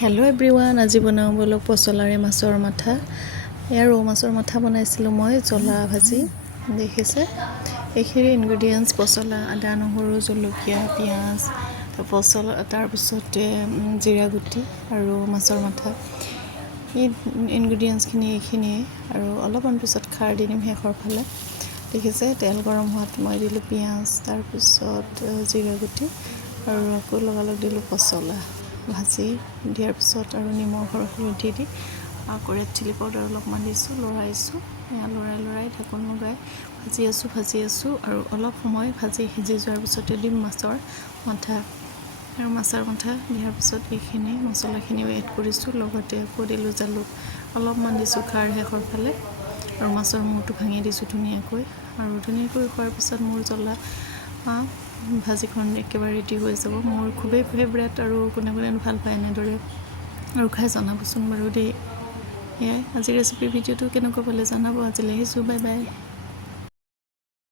Hello' everyone, আজি বনাওঁ বলক পচলাৰে মাছৰ মাথা। এয়া ৰৌ মাছৰ মাথা বনাইছিলোঁ মই, জ্বলা ভাজি। দেখিছে এইখিনি ইনগ্ৰিডিয়েণ্টছ: পচলা, আদা, নহৰু, জলকীয়া, পিঁয়াজ, পচলা, তাৰপিছতে জিৰা গুটি আৰু মাছৰ মাথা। এই ইনগ্ৰিডিয়েণ্টছখিনি এইখিনিয়ে, আৰু অলপমান পিছত খাৰ দি দিম শেষৰ ফালে। দেখিছে তেল গৰম হোৱাত মই দিলোঁ পিঁয়াজ, তাৰপিছত জিৰা গুটি, আৰু আকৌ লগালগ দিলোঁ পচলা ভাজি দিয়াৰ পিছত, আৰু নিমখ আৰু হালধি দি আকৌ ৰেড চিলি পাউডাৰ অলপমান দিছোঁ, লৰাইছোঁ। এয়া লৰাই ঢাকোন লগাই ভাজি আছোঁ আৰু অলপ সময় ভাজি সিজি যোৱাৰ পিছতে দিম মাছৰ মাথা। আৰু মাছৰ মাথা দিয়াৰ পিছত এইখিনি মছলাখিনিও এড কৰিছোঁ, লগতে আকৌ দিলোঁ জালুক, অলপমান দিছোঁ খাৰ শেষৰ ফালে, আৰু মাছৰ মূৰটো ভাঙি দিছোঁ ধুনীয়াকৈ। আৰু ধুনীয়াকৈ খোৱাৰ পিছত মোৰ জ্বলা ভাজিখন একেবাৰে ৰেডি হৈ যাব। মোৰ খুবেই ফেভৰেট, আৰু কোনে কোনে ভাল পায় এনেদৰে আৰু খাই জনাবচোন বাৰু দেই। এয়াই আজিৰ ৰেচিপি ভিডিঅ'টো কেনেকুৱা পালে জনাব। আজিলৈ আহিছোঁ, বাই বাই।